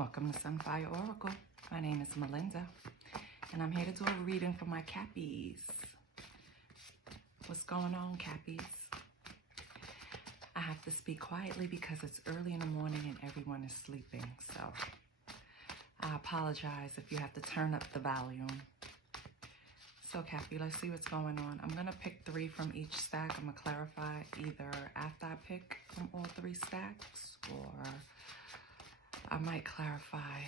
Welcome to Sunfire Oracle. My name is Melinda, and I'm here to do a reading for my Cappies. What's going on, Cappies? I have to speak quietly because it's early in the morning and everyone is sleeping, so I apologize if you have to turn up the volume. So, Cappy, let's see what's going on. I'm going to pick 3 from each stack. I'm going to clarify either after I pick from all 3 stacks, or I might clarify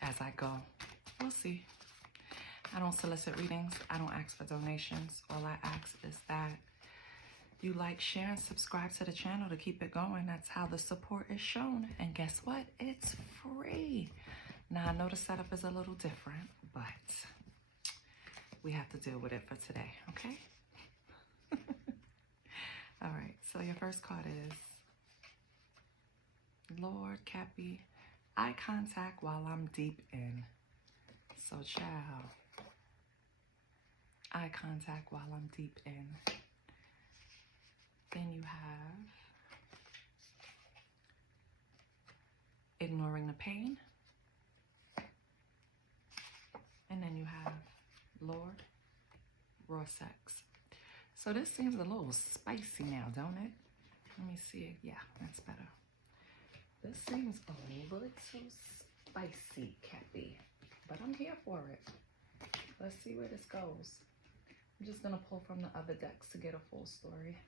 as I go. We'll see. I don't solicit readings. I don't ask for donations. All I ask is that you like, share, and subscribe to the channel to keep it going. That's how the support is shown. And guess what? It's free. Now, I know the setup is a little different, but we have to deal with it for today, okay? All right, so your first card is Lord, Cappy, eye contact while I'm deep in. So, child, eye contact while I'm deep in. Then you have ignoring the pain. And then you have Lord, raw sex. So this seems a little spicy now, don't it? Let me see. Yeah, that's better. This seems a little spicy, Cappy, but I'm here for it. Let's see where this goes. I'm just gonna pull from the other decks to get a full story,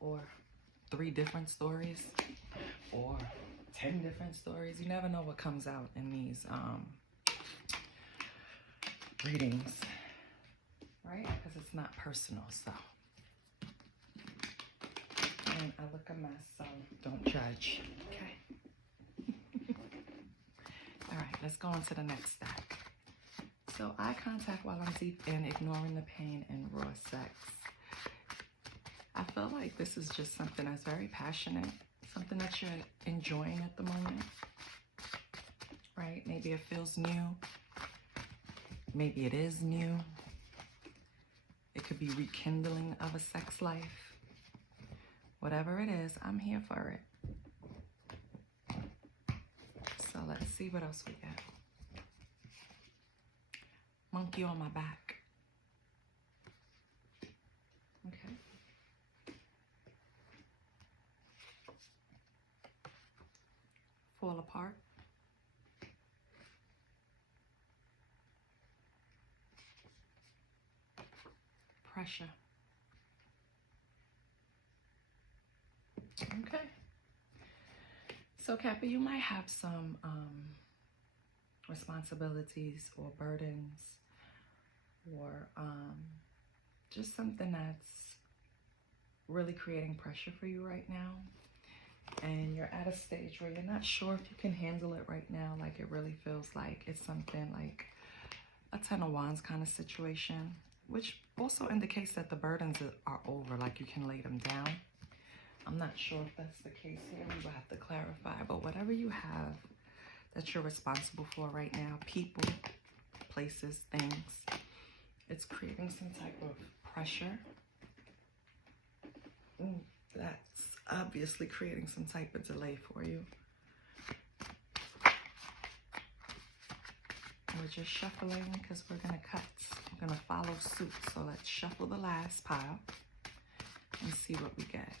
or 3 different stories, or 10 different stories. You never know what comes out in these readings, right? Because it's not personal, so. And I look a mess, so don't judge, okay? All right, let's go on to the next stack. So, eye contact while I'm deep in, ignoring the pain, and raw sex. I feel like this is just something that's very passionate, something that you're enjoying at the moment, right? Maybe it feels new. Maybe it is new. It could be rekindling of a sex life. Whatever it is, I'm here for it. So let's see what else we get. Monkey on my back. Okay. Fall apart. Pressure. Okay. So, Cappy, you might have some responsibilities or burdens, or just something that's really creating pressure for you right now. And you're at a stage where you're not sure if you can handle it right now. Like, it really feels like it's something like a 10 of Wands kind of situation, which also indicates that the burdens are over, like you can lay them down. I'm not sure if that's the case here. We will have to clarify. But whatever you have that you're responsible for right now, people, places, things, it's creating some type of pressure. That's obviously creating some type of delay for you. We're just shuffling because we're going to cut. We're going to follow suit. So let's shuffle the last pile and see what we get.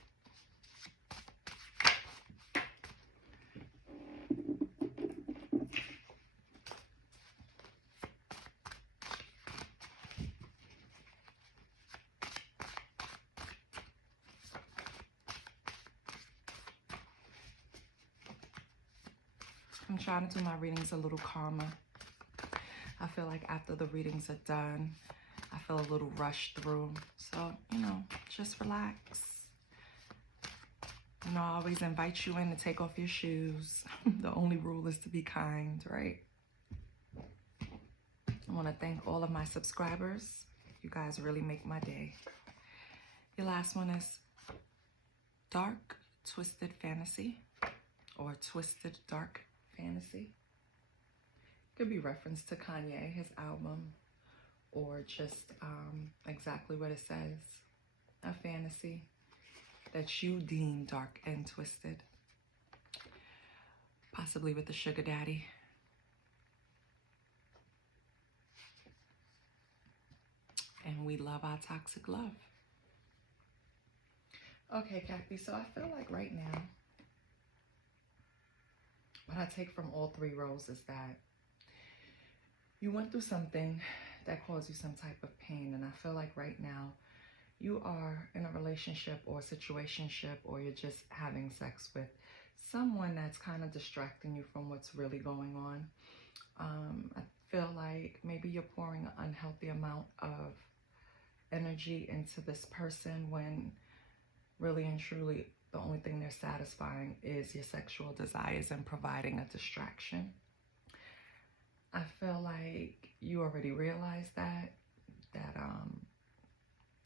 I'm trying to do my readings a little calmer. I feel like after the readings are done, I feel a little rushed through. So, you know, just relax. You know, I always invite you in to take off your shoes. The only rule is to be kind, right? I want to thank all of my subscribers. You guys really make my day. Your last one is Dark Twisted Fantasy, or Twisted Dark Fantasy. Could be reference to Kanye, his album, or just exactly what it says. A fantasy that you deem dark and twisted. possibly with the sugar daddy. And we love our toxic love. Okay, Kathy, so I feel like right now, what I take from all three rows is that you went through something that caused you some type of pain. And I feel like right now, you are in a relationship or a situationship, or you're just having sex with someone that's kind of distracting you from what's really going on. I feel like maybe you're pouring an unhealthy amount of energy into this person when really and truly the only thing they're satisfying is your sexual desires and providing a distraction. I feel like you already realized that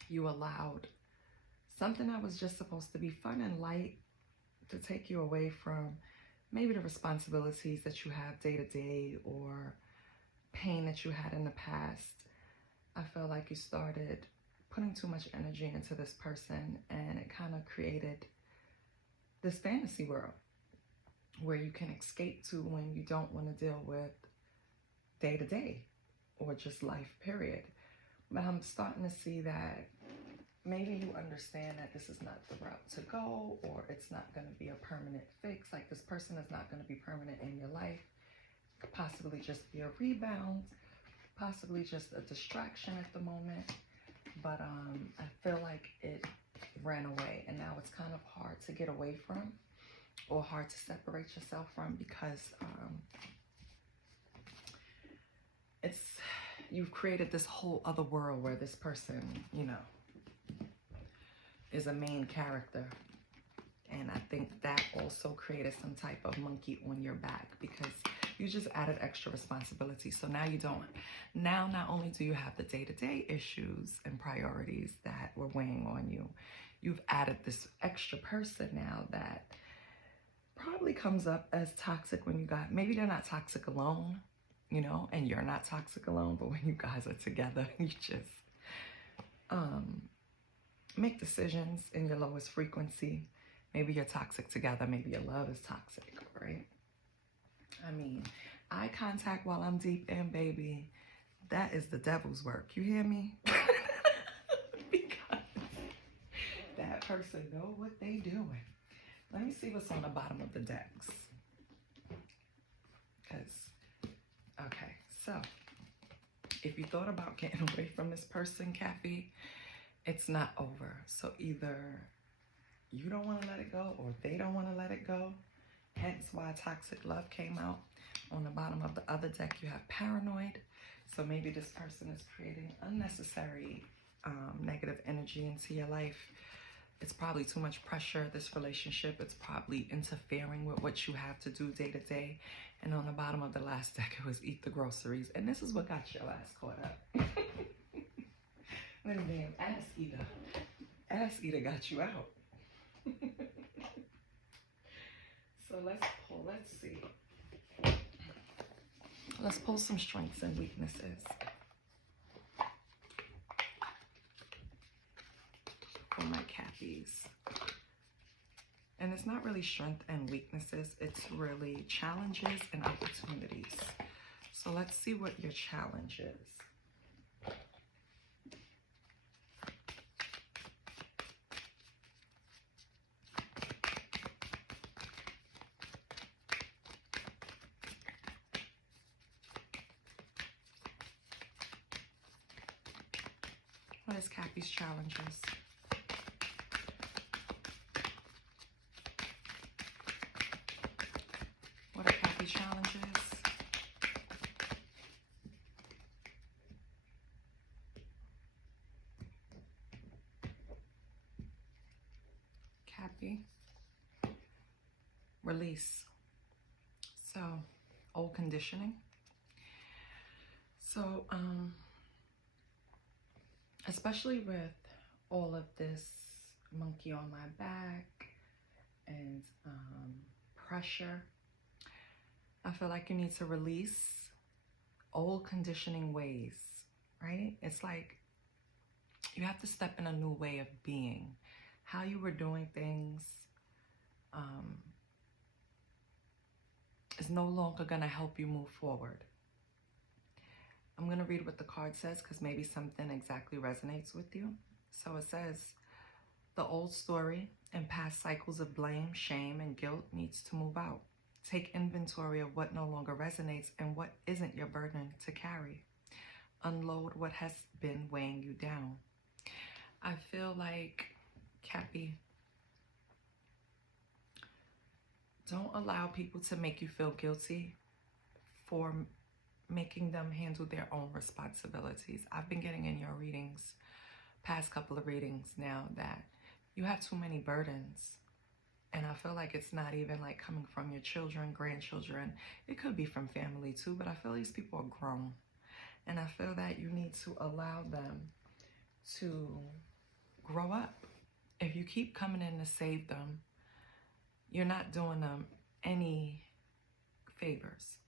you allowed something that was just supposed to be fun and light to take you away from maybe the responsibilities that you have day to day or pain that you had in the past. I feel like you started putting too much energy into this person, and it kind of created this fantasy world where you can escape to when you don't want to deal with day to day or just life, period. But I'm starting to see that maybe you understand that this is not the route to go, or it's not going to be a permanent fix. Like, this person is not going to be permanent in your life. It could possibly just be a rebound, possibly just a distraction at the moment. But I feel like it ran away, and now it's kind of hard to get away from, or hard to separate yourself from, because you've created this whole other world where this person, you know, is a main character. And I think that also created some type of monkey on your back, because you just added extra responsibility. So now you don't. Now, not only do you have the day-to-day issues and priorities that were weighing on you, you've added this extra person now that probably comes up as toxic when you got, maybe they're not toxic alone, you know, and you're not toxic alone, but when you guys are together, you just make decisions in your lowest frequency. Maybe you're toxic together. Maybe your love is toxic, right? I mean, eye contact while I'm deep in, baby, that is the devil's work. You hear me? Because that person know what they doing. Let me see what's on the bottom of the decks. Okay, so if you thought about getting away from this person, Kathy, it's not over. So either you don't want to let it go, or they don't want to let it go. Hence why toxic love came out. On the bottom of the other deck, you have paranoid. So maybe this person is creating unnecessary negative energy into your life. It's probably too much pressure, this relationship. It's probably interfering with what you have to do day to day. And on the bottom of the last deck, it was eat the groceries. And this is what got your ass caught up. Little damn ass eater. Ass eater got you out. So let's pull, let's see. Let's pull some strengths and weaknesses for my Cathies. And it's not really strength and weaknesses, it's really challenges and opportunities. So let's see what your challenge is. What is Kathy's challenges? What are Kathy's challenges? Kathy, release. So, old conditioning. So, especially with all of this monkey on my back and pressure, I feel like you need to release old conditioning ways, right? It's like you have to step in a new way of being. How you were doing things is no longer going to help you move forward. I'm going to read what the card says because maybe something exactly resonates with you. So it says, the old story and past cycles of blame, shame, and guilt needs to move out. Take inventory of what no longer resonates and what isn't your burden to carry. Unload what has been weighing you down. I feel like, Cappy, don't allow people to make you feel guilty for making them handle their own responsibilities. I've been getting in your readings, past couple of readings now, that you have too many burdens. And I feel like it's not even like coming from your children, grandchildren. It could be from family too, but I feel these people are grown. And I feel that you need to allow them to grow up. If you keep coming in to save them, you're not doing them any favors.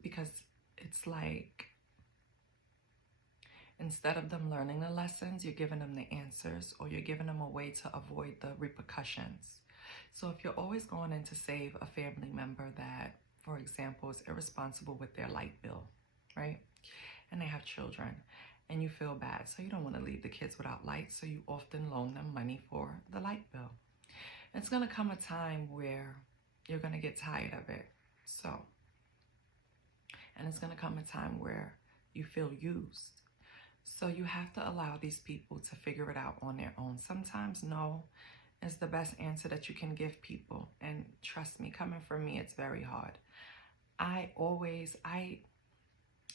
Because it's like, instead of them learning the lessons, you're giving them the answers, or you're giving them a way to avoid the repercussions. So if you're always going in to save a family member that, for example, is irresponsible with their light bill, right? And they have children, and you feel bad, so you don't want to leave the kids without light, so you often loan them money for the light bill. It's going to come a time where you're going to get tired of it. And it's going to come a time where you feel used. So you have to allow these people to figure it out on their own. Sometimes no is the best answer that you can give people. And trust me, coming from me, it's very hard.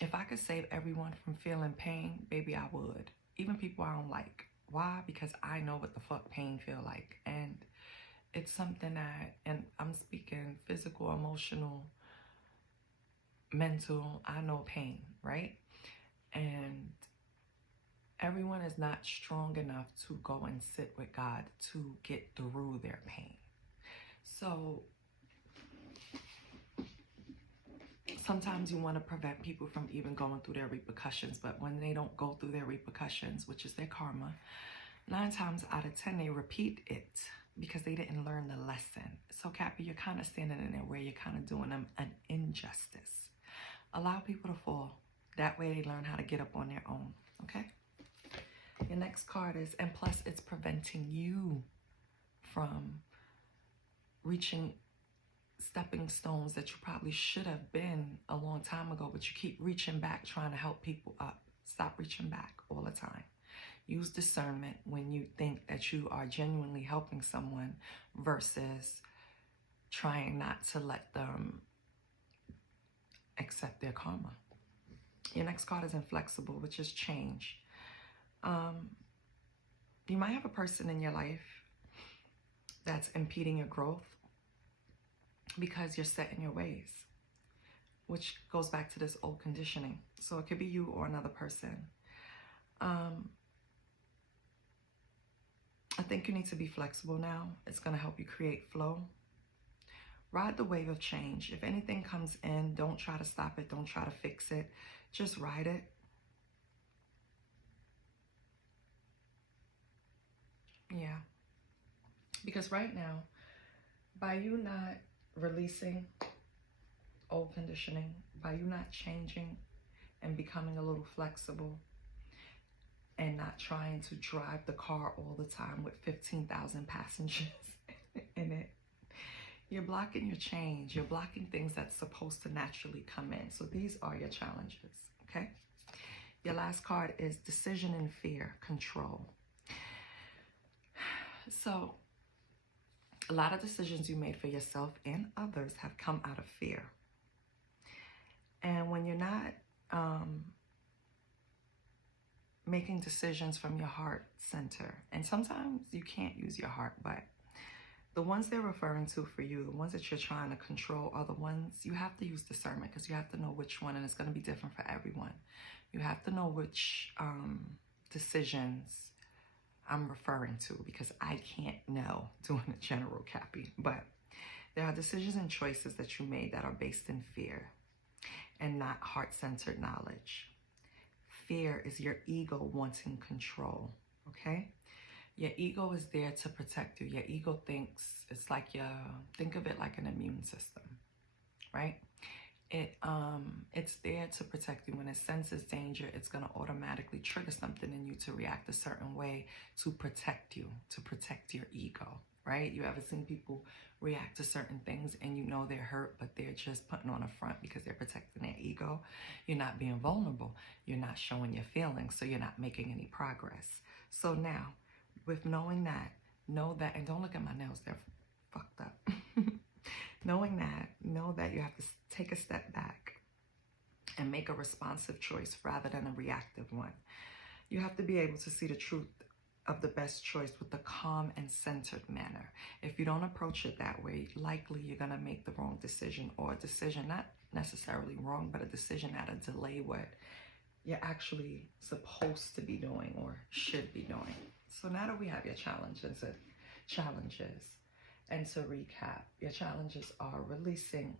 If I could save everyone from feeling pain, baby, I would. Even people I don't like. Why? Because I know what the fuck pain feel like. And it's something that, and I'm speaking physical, emotional, mental, I know pain, right? And everyone is not strong enough to go and sit with God to get through their pain. So sometimes you want to prevent people from even going through their repercussions, but when they don't go through their repercussions, which is their karma, 9 times out of 10, they repeat it because they didn't learn the lesson. So, Cappy, you're kind of standing in there where you're kind of doing them an injustice. Allow people to fall. That way they learn how to get up on their own, okay? Your next card is, and plus it's preventing you from reaching stepping stones that you probably should have been a long time ago, but you keep reaching back trying to help people up. Stop reaching back all the time. Use discernment when you think that you are genuinely helping someone versus trying not to let them accept their karma. Your next card is inflexible, which is change. You might have a person in your life that's impeding your growth because you're set in your ways, which goes back to this old conditioning. So it could be you or another person. I think you need to be flexible now. It's going to help you create flow. Ride the wave of change. If anything comes in, don't try to stop it. Don't try to fix it. Just ride it. Yeah. Because right now, by you not releasing old conditioning, by you not changing and becoming a little flexible and not trying to drive the car all the time with 15,000 passengers in it, you're blocking your change. You're blocking things that's supposed to naturally come in. So these are your challenges, okay? Your last card is decision and fear, control. So a lot of decisions you made for yourself and others have come out of fear. And when you're not making decisions from your heart center, and sometimes you can't use your heart, but the ones they're referring to for you, the ones that you're trying to control, are the ones you have to use discernment, because you have to know which one, and it's going to be different for everyone. You have to know which decisions I'm referring to, because I can't know doing a general Cappy. But there are decisions and choices that you made that are based in fear and not heart-centered knowledge. Fear is your ego wanting control, okay? Your ego is there to protect you. Your ego thinks, it's like think of it like an immune system, right? It's there to protect you. When it senses danger, it's going to automatically trigger something in you to react a certain way to protect you, to protect your ego, right? You ever seen people react to certain things and you know they're hurt, but they're just putting on a front because they're protecting their ego? You're not being vulnerable. You're not showing your feelings, so you're not making any progress. So now, with knowing that, know that, and don't look at my nails, they're fucked up. Knowing that, know that you have to take a step back and make a responsive choice rather than a reactive one. You have to be able to see the truth of the best choice with a calm and centered manner. If you don't approach it that way, likely you're going to make the wrong decision, or a decision not necessarily wrong, but a decision that'll delay what you're actually supposed to be doing or should be doing. So now that we have your challenges, and to recap, your challenges are releasing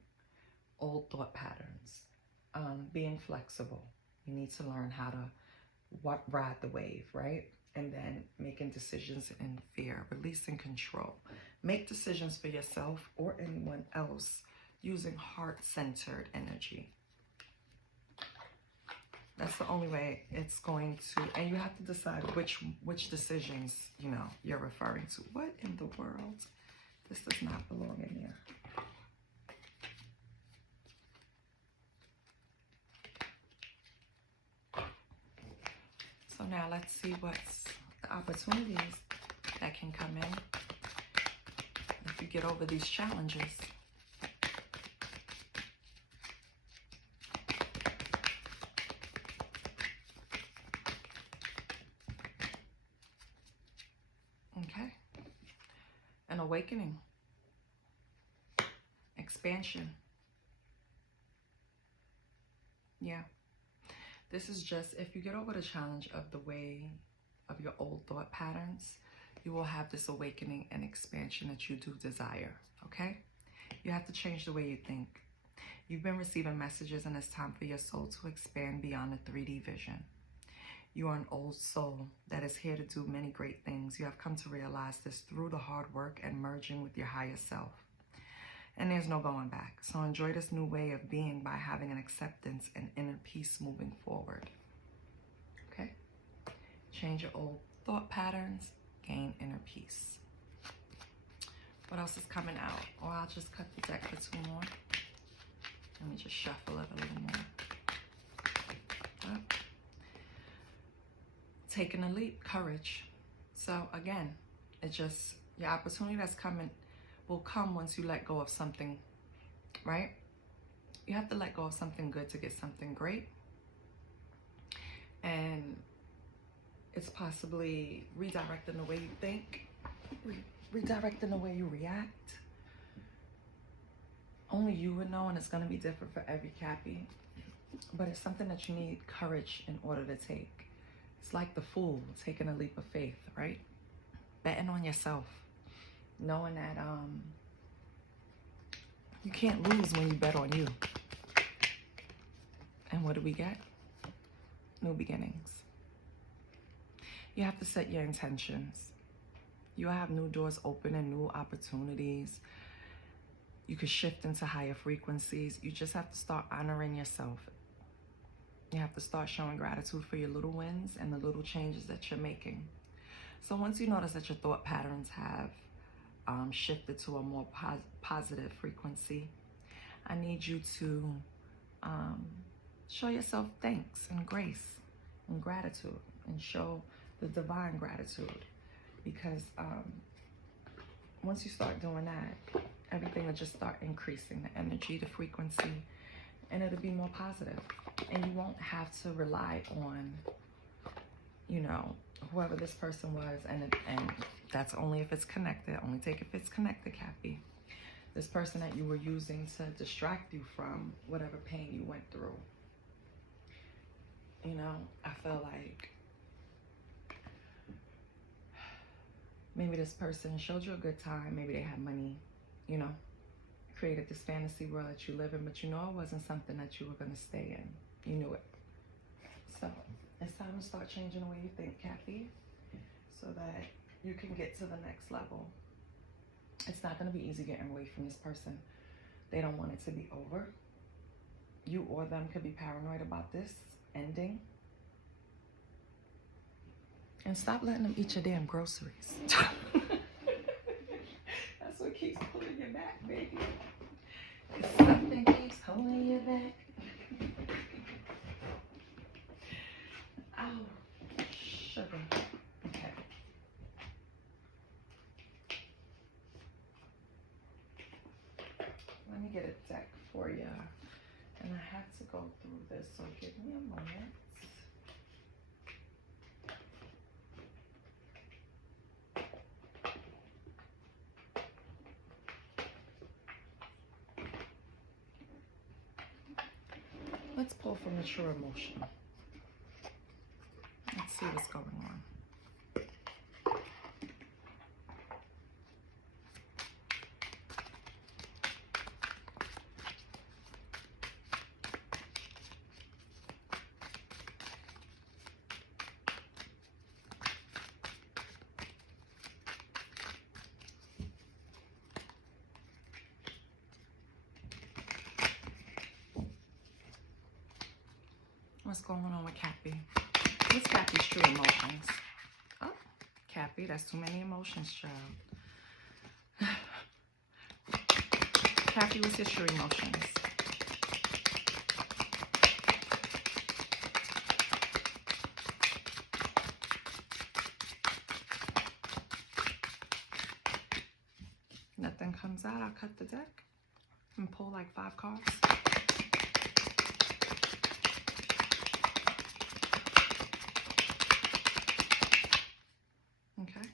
old thought patterns, being flexible. You need to learn how to ride the wave, right? And then making decisions in fear, releasing control. Make decisions for yourself or anyone else using heart-centered energy. That's the only way it's going to, and you have to decide which decisions, you're referring to. What in the world? This does not belong in here. So now let's see what's the opportunities that can come in if you get over these challenges. Okay. An awakening. Expansion. Yeah. This is just, if you get over the challenge of the way of your old thought patterns, you will have this awakening and expansion that you do desire, okay? You have to change the way you think. You've been receiving messages, and it's time for your soul to expand beyond the 3D vision. You are an old soul that is here to do many great things. You have come to realize this through the hard work and merging with your higher self. And there's no going back. So enjoy this new way of being by having an acceptance and inner peace moving forward. Okay? Change your old thought patterns, gain inner peace. What else is coming out? Or I'll just cut the deck for 2 more. Let me just shuffle it a little more. Taking a leap, courage. So again, it's just your opportunity that's coming will come once you let go of something, right? You have to let go of something good to get something great. And it's possibly redirecting the way you think, redirecting the way you react. Only you would know, and it's going to be different for every Cappy. But it's something that you need courage in order to take. It's like the fool taking a leap of faith, right? Betting on yourself. Knowing that you can't lose when you bet on you. And what do we get? New beginnings. You have to set your intentions. You have new doors open and new opportunities. You could shift into higher frequencies. You just have to start honoring yourself. You have to start showing gratitude for your little wins and the little changes that you're making. So once you notice that your thought patterns have shifted to a more positive frequency, I need you to show yourself thanks and grace and gratitude, and show the divine gratitude, because once you start doing that, everything will just start increasing, the energy, the frequency, and it'll be more positive. And you won't have to rely on, whoever this person was, and that's only if it's connected. Only take if it's connected, Cappy. This person that you were using to distract you from whatever pain you went through. I feel like maybe this person showed you a good time. Maybe they had money, created this fantasy world that you live in, but it wasn't something that you were going to stay in. You knew it. So it's time to start changing the way you think, Cappy, so that you can get to the next level. It's not going to be easy getting away from this person. They don't want it to be over. you or them could be paranoid about this ending. And stop letting them eat your damn groceries. That's what keeps pulling you back, baby. Something keeps holding you back. Oh, sugar. Okay. Let me get a deck for you. And I have to go through this, so give me a moment. Let's pull for mature emotion. Let's see what's going on. What's going on with Cappy? What's Cappy's true emotions? Oh, Cappy, that's too many emotions, child. Cappy, what's his true emotions? Nothing comes out. I'll cut the deck and pull like 5 cards. Okay.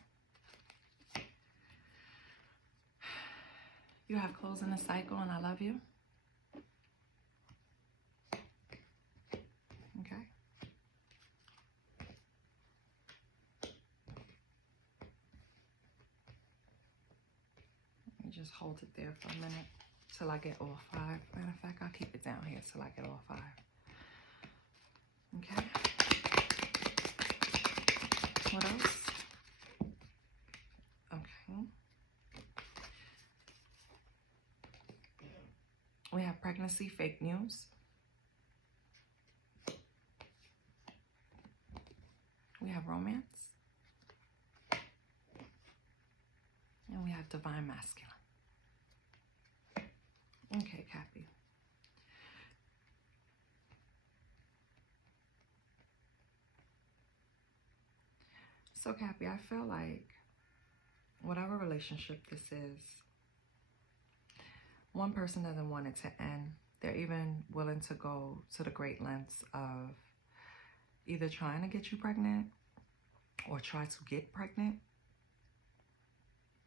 You have closing the cycle and I love you. Okay. Let me just hold it there for a minute till I get all 5. Matter of fact, I'll keep it down here till I get all 5. Okay. What else? Okay. We have pregnancy, fake news. We have romance. And we have divine masculine. Okay, Cappy. So, Cappy, I feel like whatever relationship this is, one person doesn't want it to end. They're even willing to go to the great lengths of either trying to get you pregnant or try to get pregnant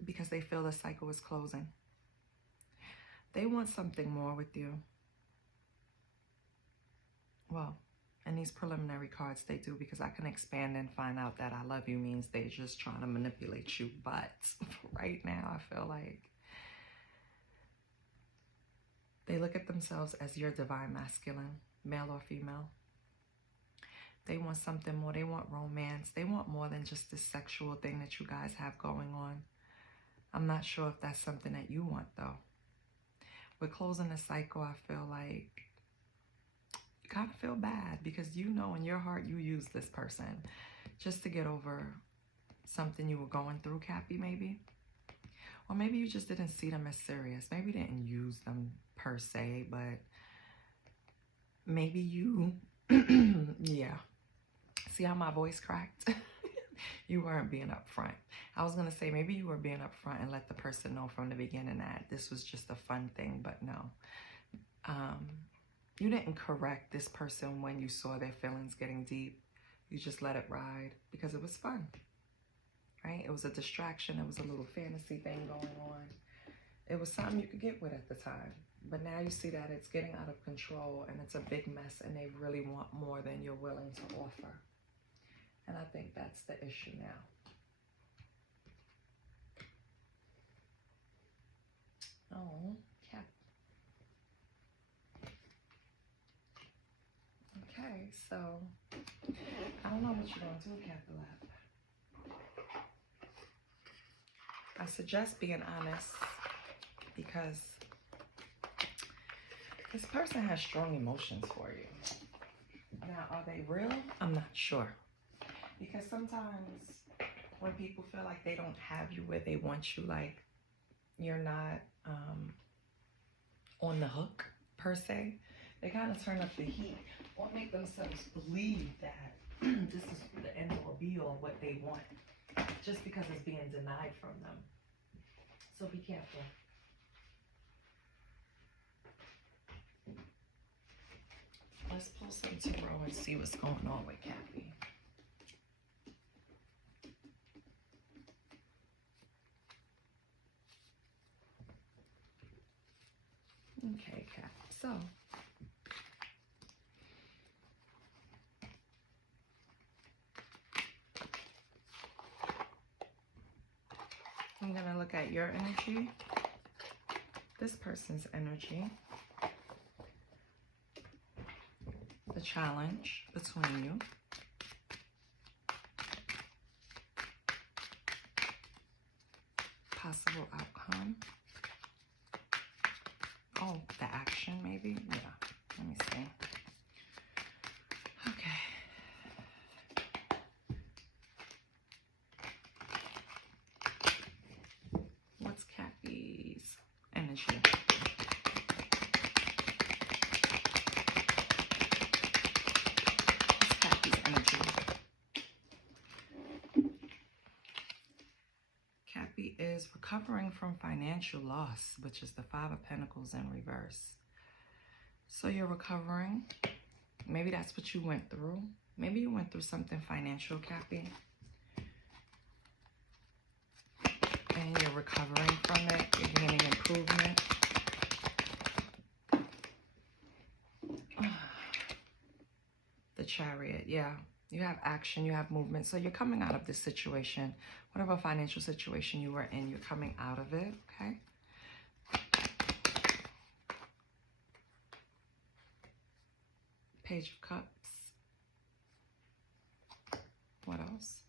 because they feel the cycle is closing. They want something more with you. Well, in these preliminary cards, they do, because I can expand and find out that I love you means they're just trying to manipulate you. But right now, I feel like they look at themselves as your divine masculine, male or female. They want something more. They want romance. They want more than just this sexual thing that you guys have going on. I'm not sure if that's something that you want, though. With closing the cycle, I feel like you kind of feel bad because you know in your heart you used this person just to get over something you were going through, Cappy, maybe. Or maybe you just didn't see them as serious. Maybe you didn't use them per se, but maybe you, yeah. See how my voice cracked? You weren't being upfront. I was going to say maybe you were being upfront and let the person know from the beginning that this was just a fun thing, but no. You didn't correct this person when you saw their feelings getting deep. You just let it ride because it was fun, right? It was a distraction. It was a little fantasy thing going on. It was something you could get with at the time. But now you see that it's getting out of control and it's a big mess and they really want more than you're willing to offer. And I think that's the issue now. Oh, Cap. Okay, so I don't know what you're going to do, Capitalab. I suggest being honest because This person has strong emotions for you. Now, are they real? I'm not sure. Because sometimes when people feel like they don't have you where they want you, like you're not on the hook per se, they kind of turn up the heat or make themselves believe that this is the end or be all what they want, just because it's being denied from them. So be careful. Let's pull some tarot and see what's going on with Cappy. Okay, Cap. So, I'm going to look at your energy, this person's energy, the challenge between you, possible outcome. Oh, the action maybe? Yeah, let me see. Okay. What's Cappy's energy? What's Cappy's energy? Cappy is recovering from financial loss, which is the Five of Pentacles in reverse. So you're recovering. Maybe that's what you went through. Maybe you went through something financial, Cappy. And you're recovering from it. You're gaining improvement. The Chariot, yeah. You have action, you have movement. So you're coming out of this situation. Whatever financial situation you were in, you're coming out of it, okay? Page of Cups. What else?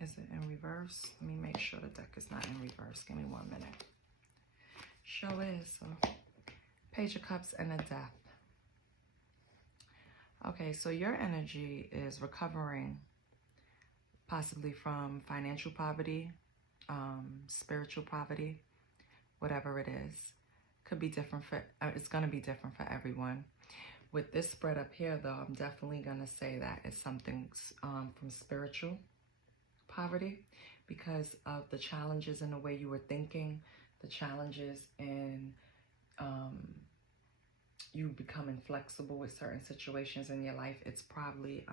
Is it in reverse? Let me make sure the deck is not in reverse. Give me 1 minute. Show is. So Page of Cups and a Death. Okay, so your energy is recovering possibly from financial poverty, spiritual poverty, whatever it is. Could be different for, it's going to be different for everyone. With this spread up here, though, I'm definitely going to say that it's something from spiritual poverty because of the challenges in the way you were thinking, the challenges in you becoming flexible with certain situations in your life. It's probably,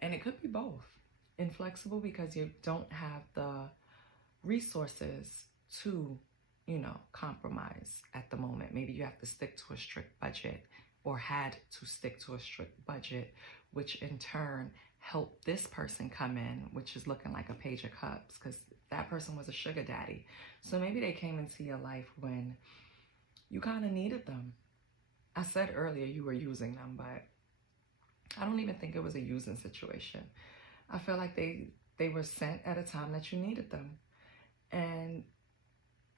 and it could be both. Inflexible because you don't have the resources to, you know, compromise at the moment. Maybe you have to stick to a strict budget or had to stick to a strict budget, which in turn helped this person come in, which is looking like a Page of Cups because that person was a sugar daddy. So maybe they came into your life when you kind of needed them. I said earlier you were using them, but I don't even think it was a using situation. I feel like they were sent at a time that you needed them. And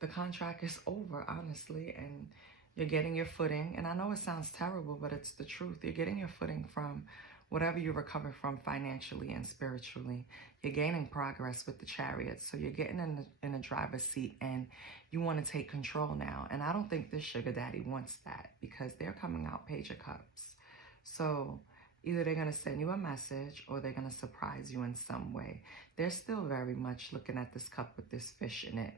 the contract is over, honestly, and you're getting your footing. And I know it sounds terrible, but it's the truth. You're getting your footing from whatever you recover from financially and spiritually. You're gaining progress with the Chariot. So you're getting in the driver's seat and you want to take control now. And I don't think this sugar daddy wants that because they're coming out Page of Cups. So either they're going to send you a message or they're going to surprise you in some way. They're still very much looking at this cup with this fish in it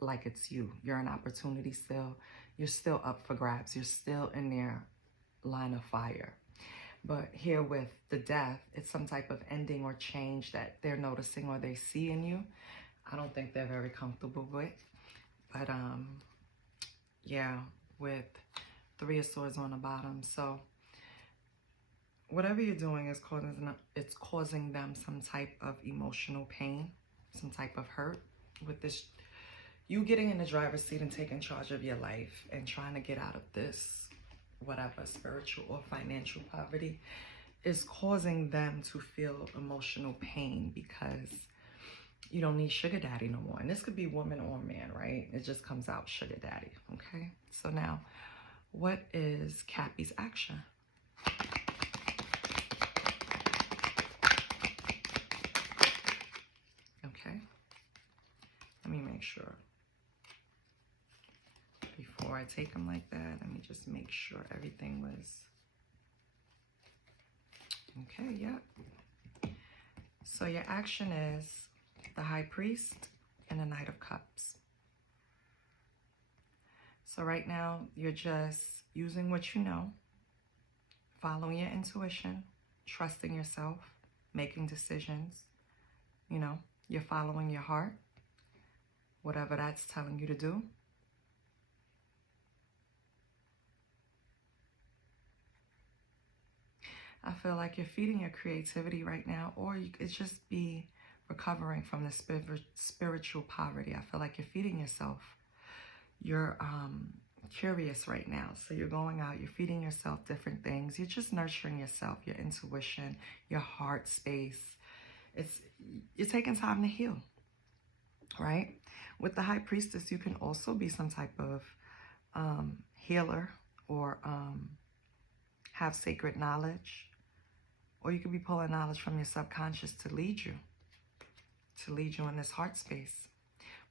like it's you. You're an opportunity still. You're still up for grabs. You're still in their line of fire. But here with the Death, it's some type of ending or change that they're noticing or they see in you. I don't think they're very comfortable with. But yeah, with Three of Swords on the bottom. So whatever you're doing is causing them some type of emotional pain, some type of hurt. With this, you getting in the driver's seat and taking charge of your life and trying to get out of this, whatever, spiritual or financial poverty. is causing them to feel emotional pain because you don't need sugar daddy no more. And this could be woman or man, right? It just comes out sugar daddy, okay? So now, what is Cappy's action? Okay. Let me make sure. Before I take them like that, let me just make sure everything was... Okay, yep. So your action is the High Priest and the Knight of Cups. So right now, you're just using what you know, following your intuition, trusting yourself, making decisions. You know, you're following your heart, whatever that's telling you to do. I feel like you're feeding your creativity right now, or you could just be recovering from the spiritual poverty. I feel like you're feeding yourself. You're curious right now. So you're going out, you're feeding yourself different things. You're just nurturing yourself, your intuition, your heart space. You're taking time to heal, right? With the High Priestess, you can also be some type of healer or have sacred knowledge. Or you could be pulling knowledge from your subconscious to lead you in this heart space.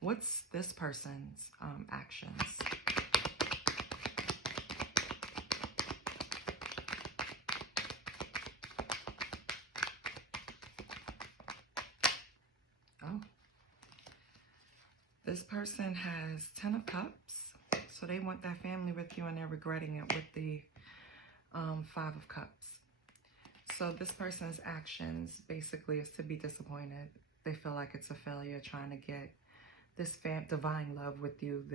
What's this person's actions? Oh. This person has 10 of Cups. So they want that family with you and they're regretting it with the 5 of Cups. So this person's actions basically is to be disappointed. They feel like it's a failure trying to get this divine love with you.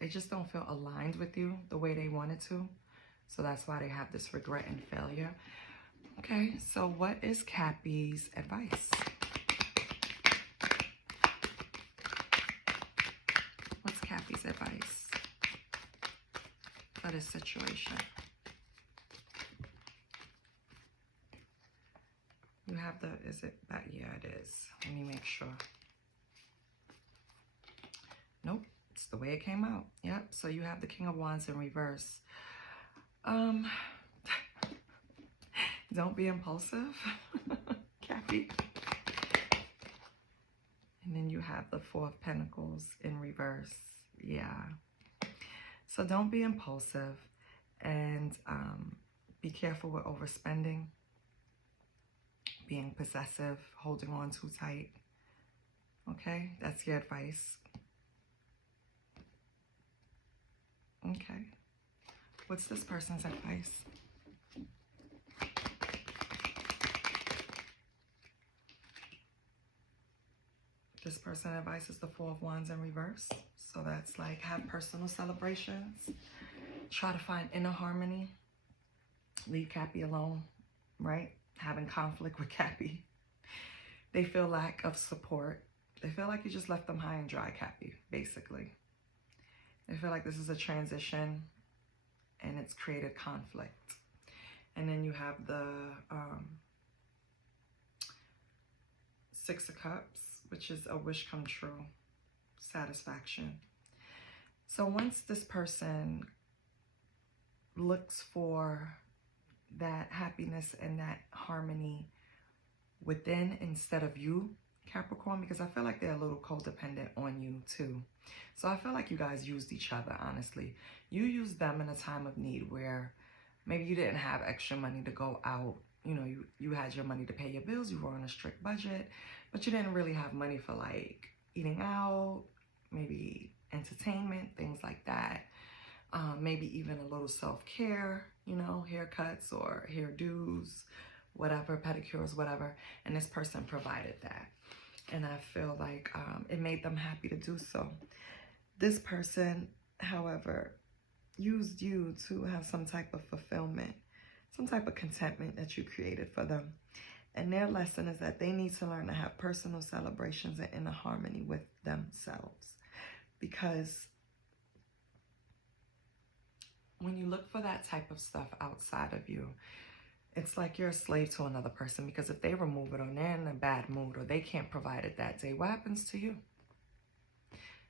They just don't feel aligned with you the way they wanted to. So that's why they have this regret and failure. Okay, so what is Cappy's advice? What's Cappy's advice for this situation? You have the, is it that? Yeah, it is. Let me make sure. Nope, it's the way it came out. Yep, so you have the King of Wands in reverse. Don't be impulsive, Cappy. And then you have the 4 of Pentacles in reverse. Yeah. So don't be impulsive and be careful with overspending. Being possessive, holding on too tight. Okay, that's your advice. Okay. What's this person's advice? This person's advice is the 4 of Wands in reverse. So that's like have personal celebrations. Try to find inner harmony. Leave Cappy alone, right? Having conflict with Cappy. They feel lack of support. They feel like you just left them high and dry, Cappy, basically. They feel like this is a transition and it's created conflict. And then you have the 6 of Cups, which is a wish come true, satisfaction. So once this person looks for that happiness and that harmony within instead of you, Capricorn, because I feel like they're a little codependent on you too. So I feel like you guys used each other, honestly. You used them in a time of need where maybe you didn't have extra money to go out. You know, you had your money to pay your bills. You were on a strict budget, but you didn't really have money for like eating out, maybe entertainment, things like that. Maybe even a little self-care, you know, haircuts or hairdos, whatever, pedicures, whatever. And this person provided that. And I feel like it made them happy to do so. This person, however, used you to have some type of fulfillment, some type of contentment that you created for them. And their lesson is that they need to learn to have personal celebrations and inner harmony with themselves. Because when you look for that type of stuff outside of you, it's like you're a slave to another person, because if they remove it or they're in a bad mood or they can't provide it that day, what happens to you?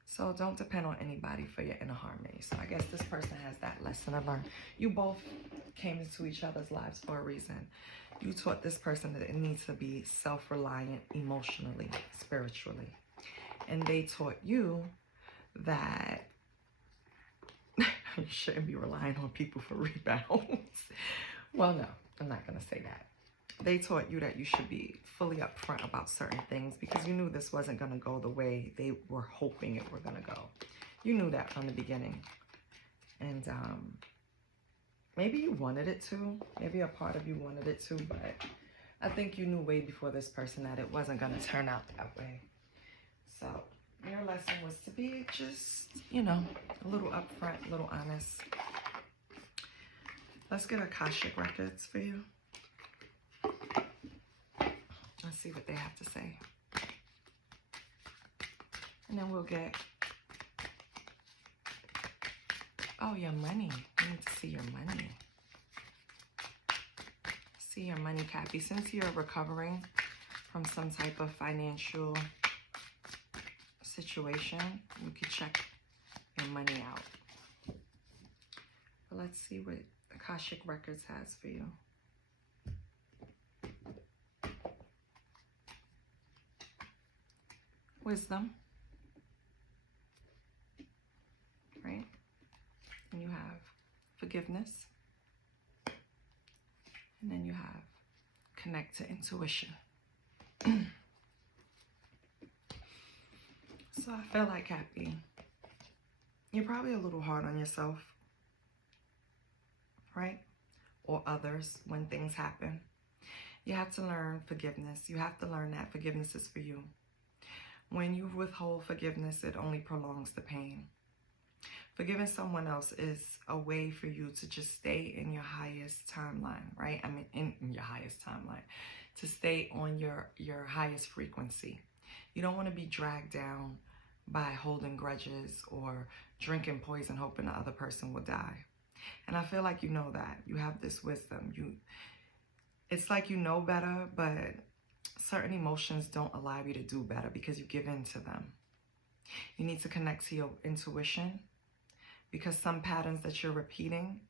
So don't depend on anybody for your inner harmony. So I guess this person has that lesson to learn. You both came into each other's lives for a reason. You taught this person that it needs to be self-reliant emotionally, spiritually. And they taught you that you shouldn't be relying on people for rebounds. Well, no, I'm not going to say that. They taught you that you should be fully upfront about certain things, because you knew this wasn't going to go the way they were hoping it were going to go. You knew that from the beginning. And maybe you wanted it to. Maybe a part of you wanted it to, but I think you knew way before this person that it wasn't going to turn out that way. So your lesson was to be just, you know, a little upfront, a little honest. Let's get Akashic records for you. Let's see what they have to say. And then we'll get, oh, your money. We need to see your money. See your money, Cappy. Since you're recovering from some type of financial situation, you could check your money out. But let's see what Akashic Records has for you. Wisdom, right? And you have forgiveness. And then you have connect to intuition. So I feel like, Happy, you're probably a little hard on yourself, right? Or others when things happen. You have to learn forgiveness. You have to learn that forgiveness is for you. When you withhold forgiveness, it only prolongs the pain. Forgiving someone else is a way for you to just stay in your highest timeline, right? I mean, in your highest timeline, to stay on your highest frequency. You don't want to be dragged down by holding grudges or drinking poison, hoping the other person will die. And I feel like you know that. You have this wisdom. It's like you know better, but certain emotions don't allow you to do better because you give in to them. You need to connect to your intuition, because some patterns that you're repeating,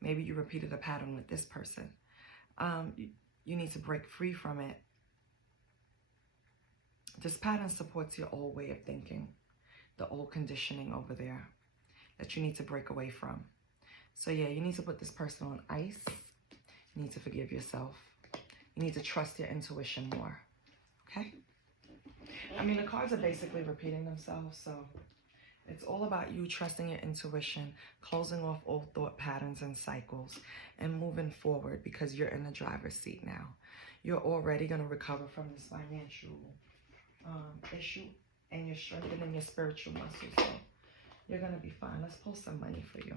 maybe you repeated a pattern with this person. You need to break free from it. This pattern supports your old way of thinking, the old conditioning over there that you need to break away from. So yeah, you need to put this person on ice. You need to forgive yourself. You need to trust your intuition more, okay? I mean, the cards are basically repeating themselves, so it's all about you trusting your intuition, closing off old thought patterns and cycles, and moving forward, because you're in the driver's seat now. You're already going to recover from this financial issue, and you're strengthening your spiritual muscles, so you're going to be fine. Let's pull some money for you.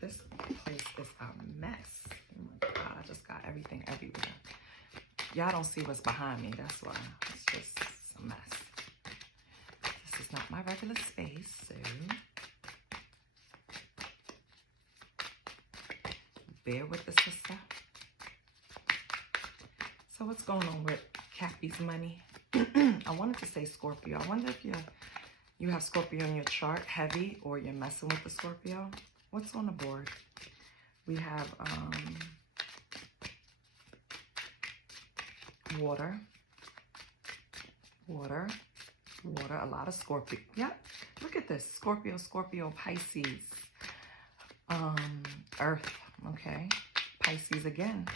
This place is a mess. Oh my God, I just got everything everywhere. Y'all don't see what's behind me, that's why. It's just a mess. This is not my regular space, so bear with the sister. So what's going on with Cappy's money? I wanted to say Scorpio. I wonder if you have Scorpio in your chart, heavy, or you're messing with the Scorpio. What's on the board? We have water, a lot of Scorpio. Yep, look at this. Scorpio, Pisces, Earth, okay, Pisces again.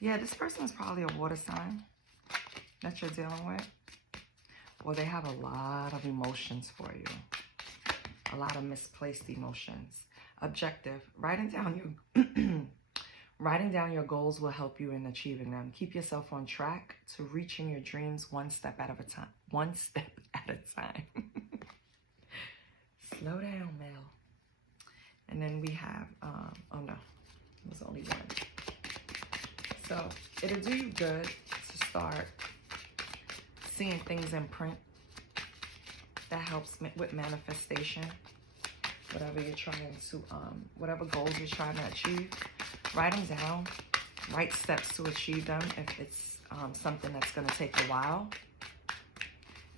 Yeah, this person is probably a water sign that you're dealing with. Or they have a lot of emotions for you. A lot of misplaced emotions. Objective. Writing down your goals will help you in achieving them. Keep yourself on track to reaching your dreams one step at a time. One step at a time. Slow down, Mel. And then we have, oh no, there's only one. So it'll do you good to start seeing things in print that helps with manifestation. Whatever you're trying to, whatever goals you're trying to achieve, write them down. Write steps to achieve them if it's something that's going to take a while.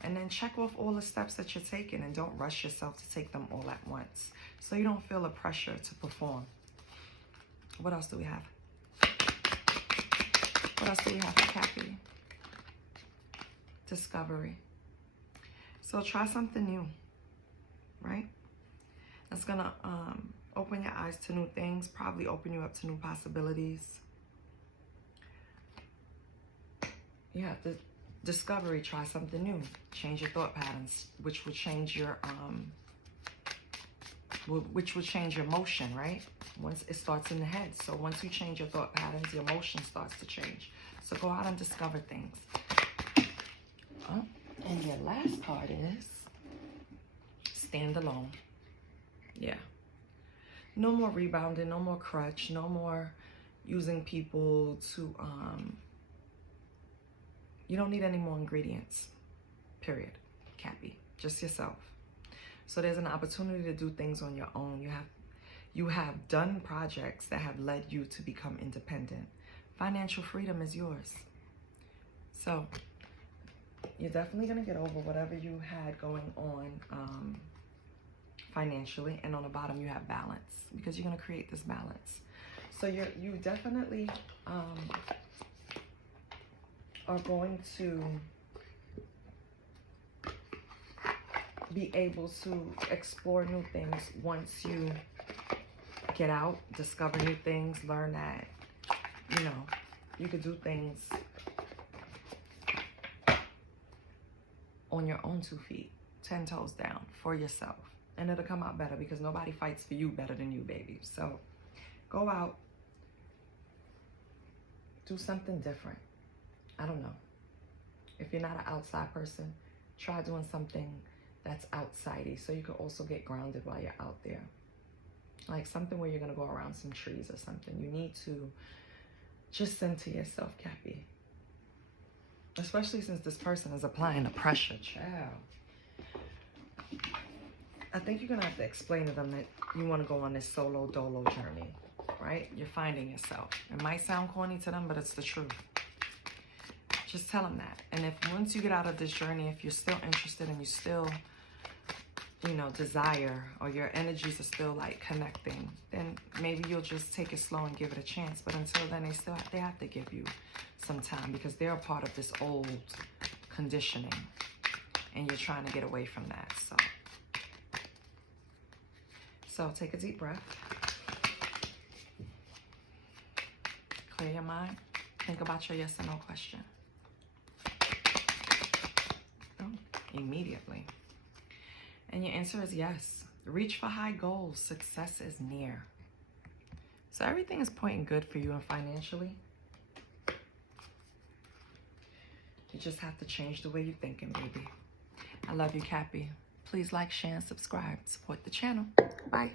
And then check off all the steps that you're taking, and don't rush yourself to take them all at once, so you don't feel the pressure to perform. What else do we have? What else do we have for Cappy? Discovery. So try something new, right? That's going to open your eyes to new things, probably open you up to new possibilities. You have to discovery, try something new, change your thought patterns, which will change your motion, right? Once it starts in the head. So once you change your thought patterns, your motion starts to change. So go out and discover things. Oh, and your last card is stand alone. Yeah. No more rebounding, no more crutch, no more using people to you don't need any more ingredients, period, Cappy. Just yourself. So there's an opportunity to do things on your own. You have done projects that have led you to become independent. Financial freedom is yours. So you're definitely going to get over whatever you had going on financially. And on the bottom, you have balance, because you're going to create this balance. So you definitely are going to be able to explore new things once you get out, discover new things, learn that, you know, you could do things on your own 2 feet, 10 toes down, for yourself. And it'll come out better, because nobody fights for you better than you, baby. So go out, do something different. I don't know. If you're not an outside person, try doing something that's outsidey, so you can also get grounded while you're out there. Like something where you're going to go around some trees or something. You need to just center yourself, Cappy. Especially since this person is applying the pressure, child. I think you're going to have to explain to them that you want to go on this solo dolo journey, right? You're finding yourself. It might sound corny to them, but it's the truth. Just tell them that. And if once you get out of this journey, if you're still interested and you still, you know, desire, or your energies are still like connecting, then maybe you'll just take it slow and give it a chance. But until then, they have to give you some time, because they're a part of this old conditioning, and you're trying to get away from that. So take a deep breath. Clear your mind. Think about your yes or no question. Immediately. And your answer is yes. Reach for high goals. Success is near. So everything is pointing good for you and financially. You just have to change the way you're thinking, baby. I love you, Cappy. Please like, share, and subscribe. Support the channel. Bye.